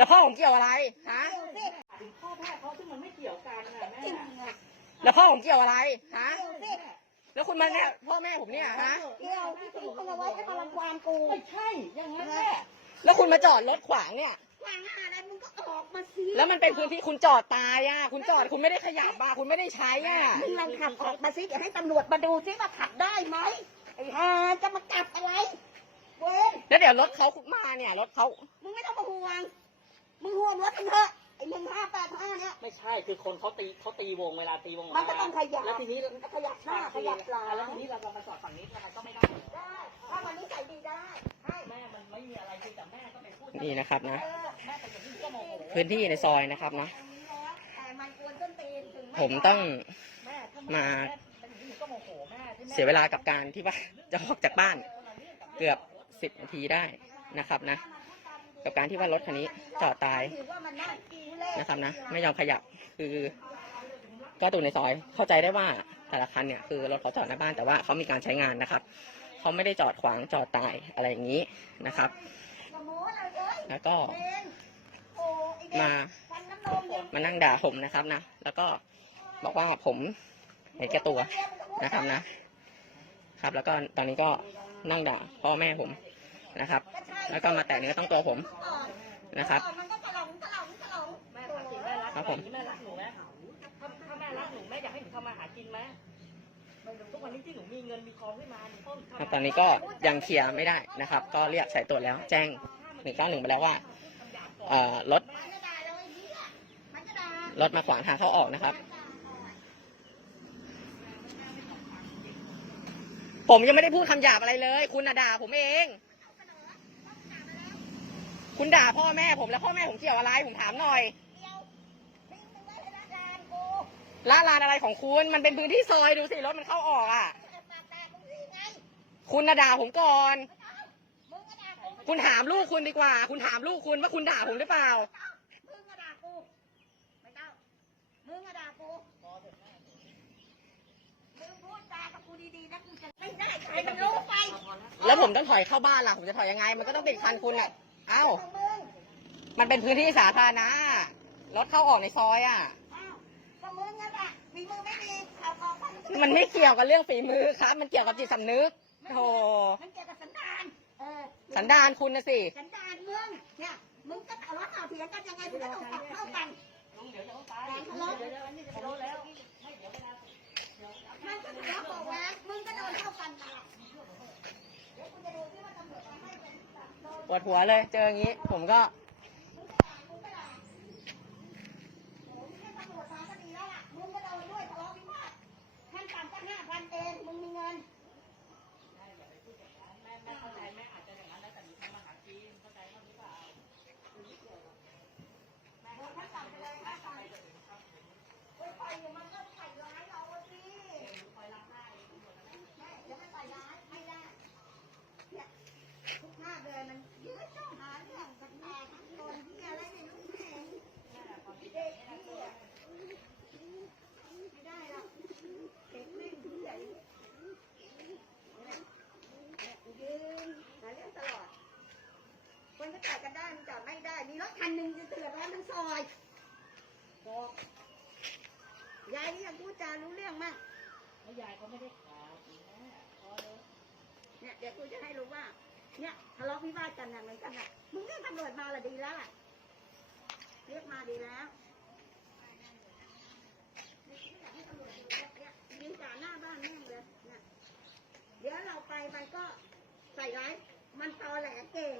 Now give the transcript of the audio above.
แล้วพ่อผมเกี่ยวอะไร ฮะพ่อแม่เขาซึ่งมันไม่เกี่ยวกันอ่ะแม่แล้วพ่อผมเกี่ยวอะไร ฮะ แล้วคุณมาเนี่ยพ่อแม่ผมเนี่ย ฮะ เกี่ยวที่ทิ้คนเอาไว้ให้มาลังความกู ไม่ใช่ยังไงแม่แล้วคุณมาจอดรถขวางเนี่ยขวางอะไรมาแล้วมันเป็นพื้นที่คุณจอดตายอ่ะ คุณจอดคุณไม่ได้ขยับบ่าคุณไม่ได้ใช้อ่ะมึงลองขับออกมาซิ เดี๋ยวให้ตำรวจมาดูซิว่าขับได้ไหมไอ้ฮาจะมาจับอะไรเว้ยแล้วเดี๋ยวรถเขามาเนี่ย รถเขามึงไม่ต้องมาห่วงมึงหัวรถกันเถอะไอ้หนึ่งห้าแปดห้าเนี่ยไม่ใช่คือคนเขาตีเขาตีวงเวลาตีวงมันก็ต้องขยับแล้วทีนี้ขยับหน้าขยับหลังแล้วทีนี้เราจะมาสอดฝั่งนี้ทำไมก็ไม่ได้ ได้ ถ้ามันนิสัยดีได้ให้แม่มันไม่มีอะไรคือแต่แม่ก็ไปพูดนี่นะครับนะ พื้นที่ในซอยนะครับนะผมต้องมาเสียเวลากับการที่ว่าจะออกจากบ้าน เกือบสิบนาทีได้นะครับนะกับการที่ว่ารถคันนี้จอดตายนะครับนะ ไม่ยอมขยับคือก็ตูนในซอยเข้าใจได้ว่าแต่ละคัน เนี่ยคือรถเขาจอดหน้าบ้านแต่ว่าเขามีการใช้งานนะครับเขาไม่ได้จอดขวางจอดตายอะไรอย่างนี้นะครับ แล้วก็มามานั่งด่าผมนะครับนะ แล้วก็บอกว่าผมเห็นแก่ตัวนะครับนะ ครับ แล้วก็ตอนนี้ก็นั่งด่าพ่อแม่ผมนะครับแล้วก็มาแตะเนื้อต้องตัวผมนะครับครับผมครับตอนนี้ก็ยังเคลียร์ไม่ได้นะครับ ก็เรียกสายตรวจแล้ว แจ้งหนึ่งเก้าหนึ่งไปแล้วว่าเอ่อรถรถมาขวางทางเข้าออกนะครับ ผมยังไม่ได้พูดคำหยาบอะไรเลย คุณด่าผมเองคุณด่าพ่อแม่ผมแล้วพ่อแม่ผมเกี่ยวอะไร ผมถามหน่อยละลานอะไรของคุณ มันเป็นพื้นที่ซอยดูสิ รถมันเข้าออกอ่ะ คุณนะด่าผมก่อน คุณถามลูกคุณดีกว่า คุณถามลูกคุณว่าคุณด่าผมหรือเปล่าแล้วผมต้องถอยเข้าบ้านล่ะผมจะถอยยังไง มันก็ต้องติดคันคุณอ่ะามันเป็นพื้นที่สาธารณะ รถเข้าออกในซอยอ่ะ มันไม่เกี่ยวกับเรื่องฝีมือครับ มันเกี่ยวกับจิตสำนึกโธ่สันดานคุณนะสิ สันดานมืองเนี่ยมึงก็เทะเลาะเถียงกันยังไงมึงก็ต้องตอบเข้ากันปวดหัวเลยเจออย่างนี้ ผมก็ทั้งซอยบอกยายยังพูดจารู้เรื่องมากไม่ยายเขาไม่ได้ขาดนะพอเลยเนี่ยเดี๋ยวกูจะให้รู้ว่าเนี่ยทะเลาะวิวาทกันอย่างไรกันอ่ะ มึงเรียกตำรวจมาละดีแล้วล่ะเรียกมาดีแล้วยิงจ่าหน้าบ้านแม่งเลยเนี่ยเดี๋ยวเราไปไปก็ใส่ร้ายมันตอแหลเก่ง